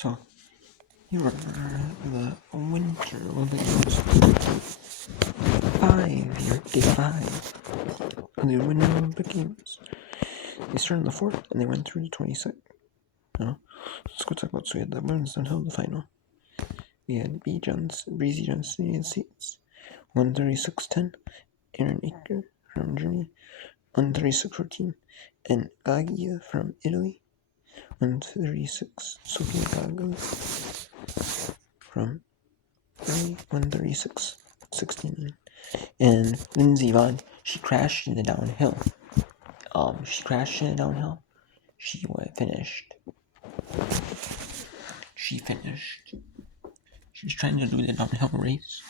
So, here are the Winter Olympics. Day 5 of the Winter Olympic Games. They started on the 4th and they went through the 26th. Let's go talk about. So we had the women's downhill, the final. We had Breezy Johnson, United States, 136.10. Erin Aker from Germany, 136.14. And Gaggia from Italy, 136. Sofia Gaggia from Italy, 136.69. And Lindsey Vonn, she crashed in the downhill. She finished. She was trying to do the downhill race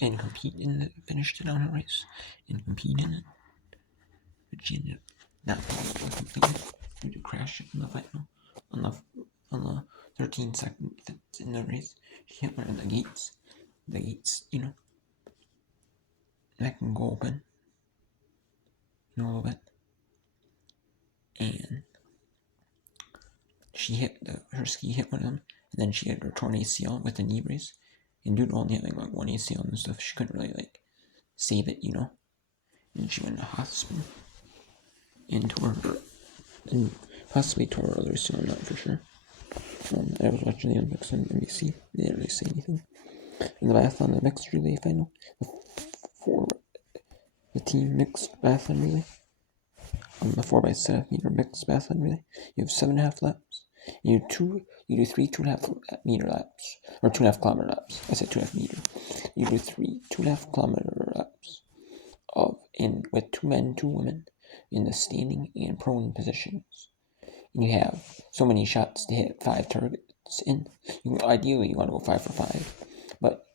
and compete in the finish the downhill race and compete in it, but she ended up not being able to complete it due to crashing in the final on the 13 seconds in the race. She hit one of the gates. The gates, that can go open, a little bit, and her ski hit one of them, and then she had her torn ACL with the knee brace. And due to only having like one ACL and stuff, she couldn't really save it, And she went to hospital and possibly tore her other ACL. I'm not for sure. I was watching the Olympics on NBC. They didn't really say anything. In the biathlon, the mixed relay final, the team mixed biathlon relay, the 4x7 meter mixed biathlon relay, you have 7.5 laps. You do 3 2.5 meter laps, or 2.5 kilometer laps. I said 2.5 meter. You do 3 2.5 kilometer laps with 2 men, 2 women in the standing and prone positions. And you have so many shots to hit 5 targets in. Ideally, you want to go 5 for 5, but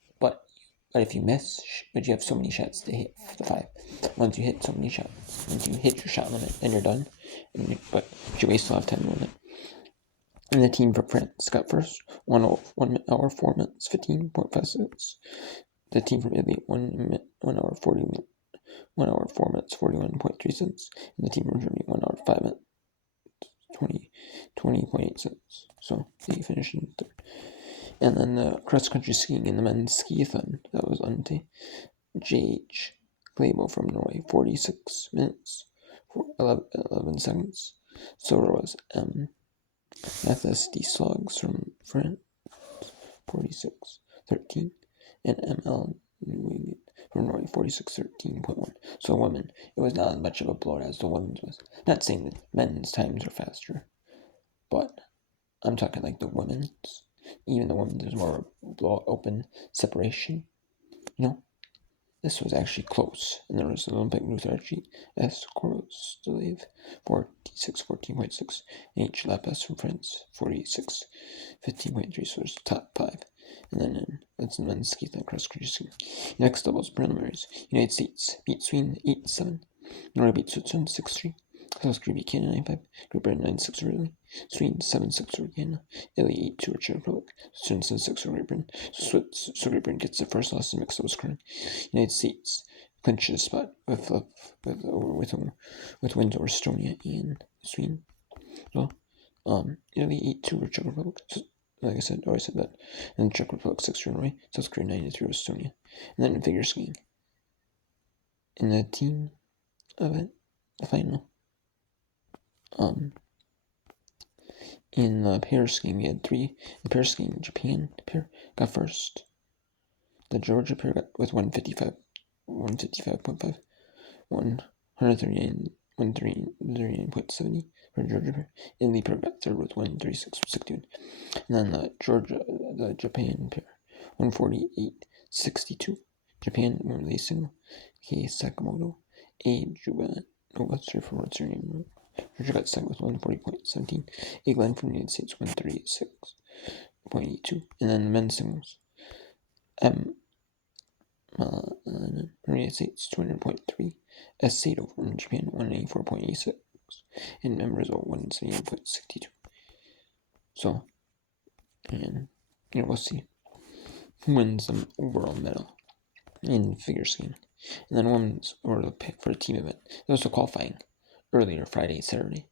if you miss, but you have so many shots to hit the 5. Once you hit your shot limit, then you're done. But you may still have time to win it. And the team for France got first, 1 hour 4 minutes 15.56. The team from Italy 1 hour 4 minutes 41.3 cents. And the team from Germany 1 hour 5 minutes 20.8 cents. So they finished in third. And then the cross-country skiing in the men's skiathlon, that was Ante J.H. Glebo from Norway, 46 minutes, 11 seconds. So was FSD Slogs from France, 46.13, and ML from Norway, 46.13.1. So women, it was not as much of a blowout as the women's was. Not saying that men's times are faster, but I'm talking like the women's. Even the women's, there's more blowout open separation. This was actually close. And there was the Olympic Musashi S. Korostelev, 46.14.6, and H. Lapis from France, 46.15.3, so it's top 5. And then that's the men's skiathlon cross-country skiing. Next doubles preliminaries. United States beat Sweden 8-7. Norway beat Switzerland 6-3. South Korea beat Canada 9-5. Great Britain 9-6 early. Sweden 7-6 over Canada. Italy 8-2 over Czech Republic. Switzerland 7-6 over Great Britain. So Great Britain gets the first loss in mixed doubles current. United States clinches a spot with wins over Estonia and Sweden. So Italy 8-2 over Czech Republic. So, like I said, always said that. And Czech Republic 6-3 Norway. South Korea 9-3 over Estonia. And then in figure skiing, in the team event, the final. In the pair skiing, we had 3. In pair skiing, Japan pair got first. The Georgia pair got with 155.5, 139.70 for Georgia pair. Italy pair got third with 136.61. And then the Japan pair, 148.62. Japan relay single, Kei Sakamoto, A. Jubilant. Oh, what's your name? Georgia got second with 140.17. A. Glenn from the United States, 136.82. And then the men's singles, from the United States, 200.3. S. Sato from Japan, 184.86. And members of 178.62. So, and we'll see who wins the overall medal in figure skiing. And then women's, or the pick for a team event. There was a qualifying earlier Friday, Saturday.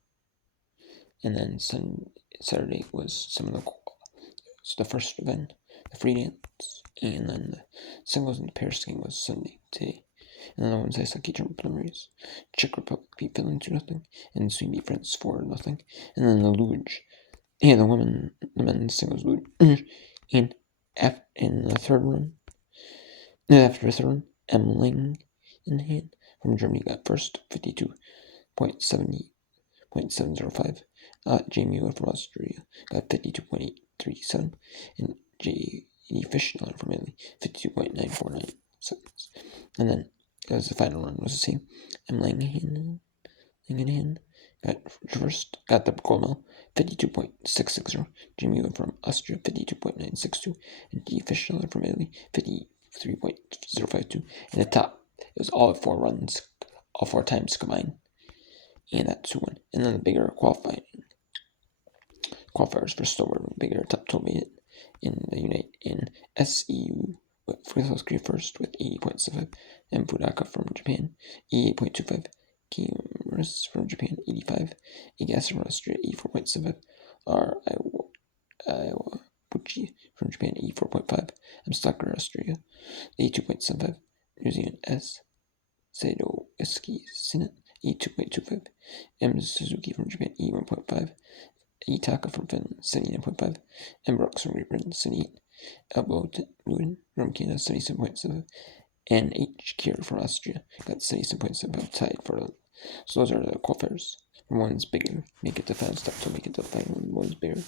And then Saturday was the first event, the free dance, and then the singles and the pair skiing was Sunday today. And then on Wednesday, Saki term preliminaries. Czech Republic beat Finland 2-0, and Sweden beat France 4-0. And then the luge, and the men's singles luge, in the third run. After the third run, Emling in hand from Germany got first, 52.705. Jamie Wood from Australia got 52.837, and J.E. Fischner from Italy 52.949 seconds. And then as the final run was the same, Langenhain got the gold medal 52.660. Jamie Wood from Austria 52.962, and J.E. Fischner from Italy 53.052. And the top, it was all 4 runs, all 4 times combined. And that's who won. And then the bigger qualifiers for Stover, bigger top 12 made it in SEU for South Korea first with 80.75, and Fudaka from Japan 88.25, Kimuris from Japan 85, Igasa from Austria 84.75, R. Iwabuchi from Japan 84.5, M. Stocker Austria 82.75, New Zealand S. Seido Iski Sinet 82.25, M. Suzuki from Japan 81.5, Itaka from Finland 79.5, M. Brooks from Great Britain 78, Elbow Lewin from Canada 77.7, and H. Kier from Austria got 77.75, tied for the. So those are the qualifiers. One's bigger, make it to final step to make it to the final, and one's bigger.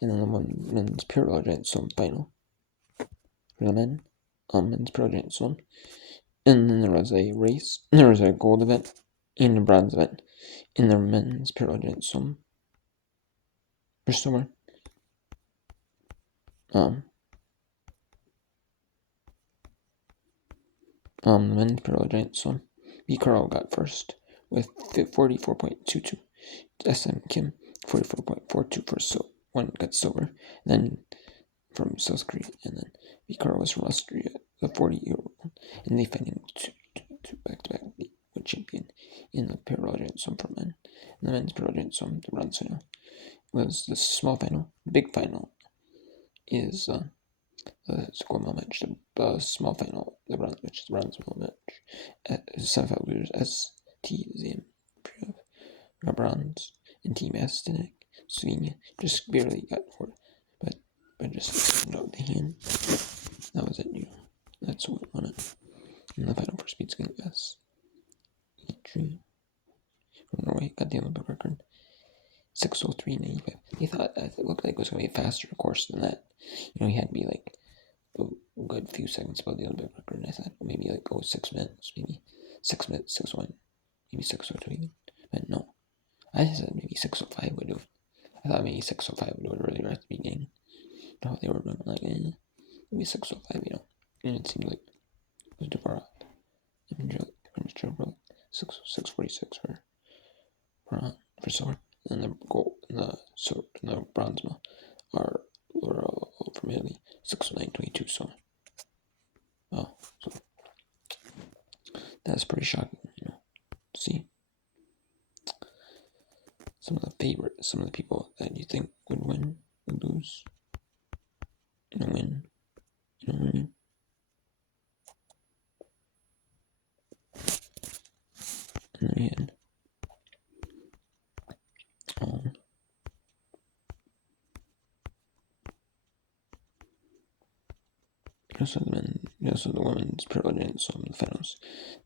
And then the men's parallel giant swim final for the men, men's parallel giant swim. And then there was a race, there was a gold event and a bronze event in the men's parallel giant swim for swimmer. The men's parallel giant swim, B. Carl got first with 44.22. SM Kim 44.42 for one got silver. Then from South Korea, and then B. Carl was from Austria, the 40-year-old, and they fighting two back-to-back world champion in the parallel giant swim for men. And the men's parallel giant swim, the bronze final, was the small final. The big final is the gold medal match. The small final, the bronze match, the bronze medal match. Semifinal losers ST got bronze, and Team Astanek Sweden just barely got for it, but just the hand. That was it. That's what won it. In the final for speed skiing, S. From Norway got the Olympic record 6:03.95. They thought it looked like it was going to be a faster course than that. He had to be like a good few seconds above the Olympic record. And I thought maybe like 6 minutes, maybe 6 minutes, 6:01, maybe 6:02 even. But no, I said maybe 6:05 would do it. I thought maybe 6:05 would do it earlier at the beginning. No, they were doing like maybe 6:05, and it seemed like it was too far off. I'm sure 6:46 for silver, and the gold and the bronze medal are Laura from Italy 6:09.22. So that's pretty shocking, See some of the people that you think would win would lose, win. You know what I mean? And then we had also the women's parallel giants on the finals.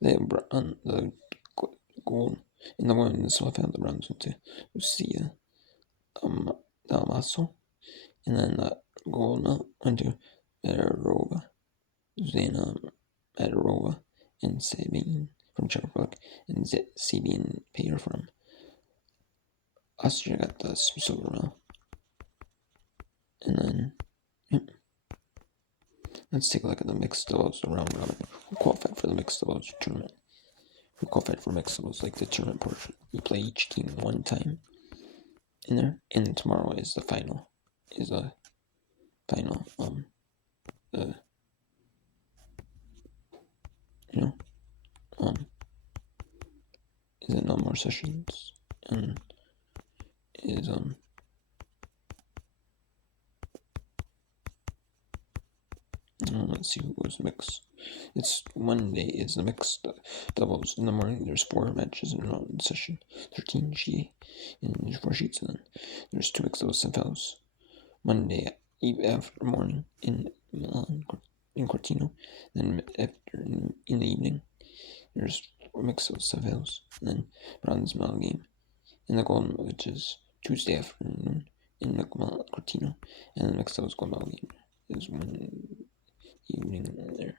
They on the gold in the women's semifinal. The bronze went to Lucia Dalmaso, and then the gold went to Zuzana Medarova, and Sabine from Czech Republic, and Sabine Payer from Austria got the silver medal. And then let's take a look at the mixed doubles, the round robin. Who qualified for the mixed doubles tournament? Who qualified for mixed doubles, like the tournament portion? You play each team one time in there, and tomorrow is the final. Is the final. Is it no more sessions? And is let's see who goes mix. It's Monday is the mixed doubles. In the morning, there's 4 matches in round session 13 GA in 4 sheets, and then there's 2 mixed doubles semifinals. Monday after morning in Milan, in Cortino, then afternoon in the evening, there's 4 mixed doubles semifinals, and then bronze medal game in the gold, which is Tuesday afternoon in Milan, Cortino, and the mixed doubles gold medal game is one evening there.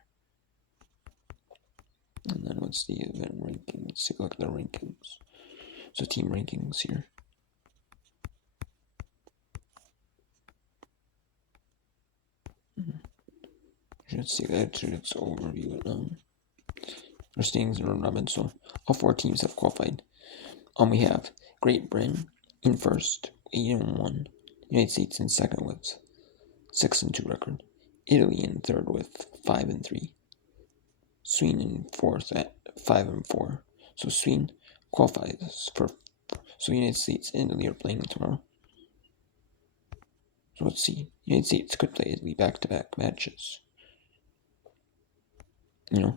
And then what's the event ranking? Let's take a look at the rankings. So team rankings here. Let's see that its overview. Our standings in round robin. So all 4 teams have qualified. We have Great Britain in first, 8-1. United States in second with 6-2 record. Italy in third with 5-3. Sweden in fourth at 5-4. So Sweden qualifies for. So United States and Italy are playing tomorrow. So let's see. United States could play Italy back-to-back matches. Did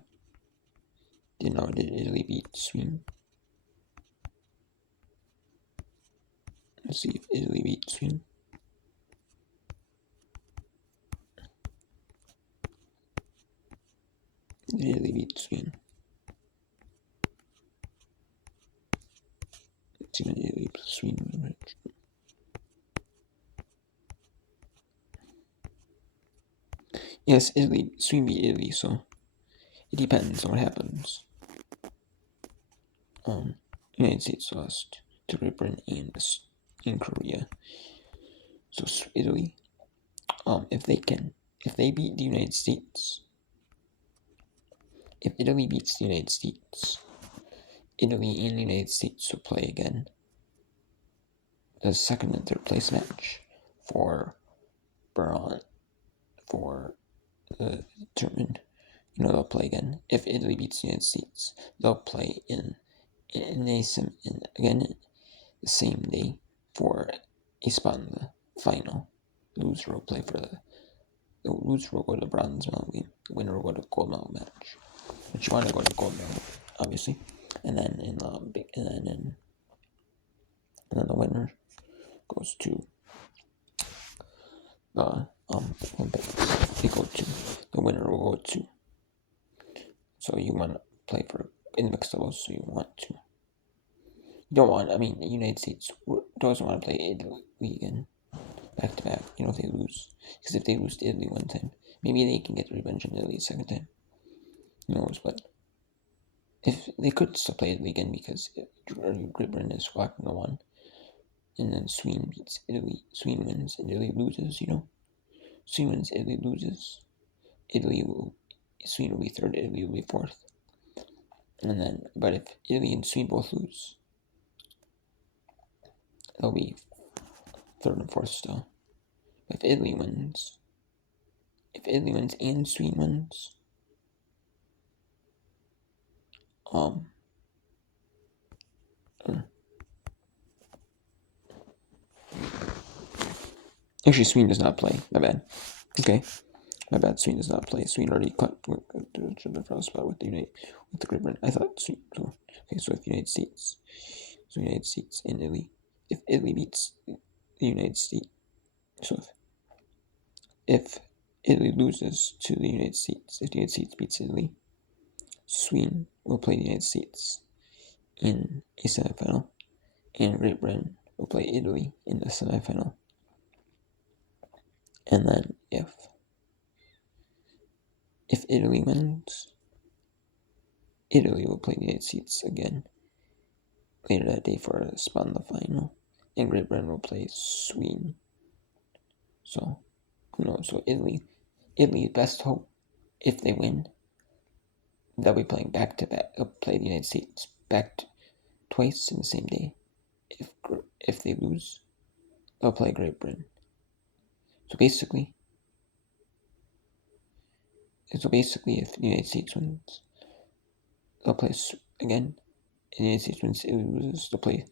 Italy beat Sweden? Let's see if Italy beat Sweden. Did Italy beat Sweden? Let's see when Italy beat Sweden. Yes, Sweden beat Italy, so it depends on what happens. United States lost to Great Britain and in Korea. So Italy, if they beat the United States, if Italy beats the United States, Italy and the United States will play again. The second and third place match for the German. They'll play again. If Italy beats the United States, they'll play again the same day for a spot in the final. The loser will play for the loser will go to the bronze medal game. The winner will go to the gold medal match. But you want to go to the gold medal, obviously. And then the winner goes to the Olympics. They go to the winner will go to. So you want to play for in mixed doubles. So you want to. You don't want. I mean, the United States doesn't want to play Italy again, back to back. If they lose, because if they lose to Italy one time, maybe they can get revenge on Italy a second time. Who knows? But if they could still play Italy again because Great Britain is walking the one, and then Sweden beats Italy. Sweden wins and Italy loses. Sweden wins, Italy loses. Sweden will be third. Italy will be fourth. And then, but if Italy and Sweden both lose, they'll be third and fourth still. If Italy wins and Sweden wins, actually Sweden does not play. My bad. Okay, my bad. Sweden does not play. Sweden already cut the first spot with the Great Britain. I thought Sweden. So, okay, so if United States and Italy, if Italy beats the United States, so if Italy loses to the United States, if the United States beats Italy, Sweden will play the United States in a semifinal, and Great Britain will play Italy in the semifinal. And then if Italy wins, Italy will play the United States again later that day for a spot in the final, and Great Britain will play Sweden. So, who knows? So Italy's best hope, if they win, they'll be playing back to back. They'll play the United States twice in the same day. If they lose, they'll play Great Britain. So basically, if the United States wins, they'll play again. And the United States wins, Italy loses, they'll play.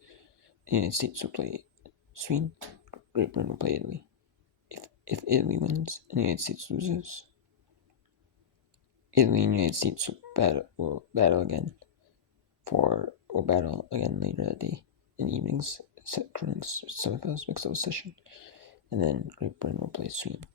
The United States will play Sweden. Great Britain will play Italy. If Italy wins and the United States loses, Italy and the United States will battle again later that day in evenings, semifinals mixed doubles session, and then Great Britain will play Sweden.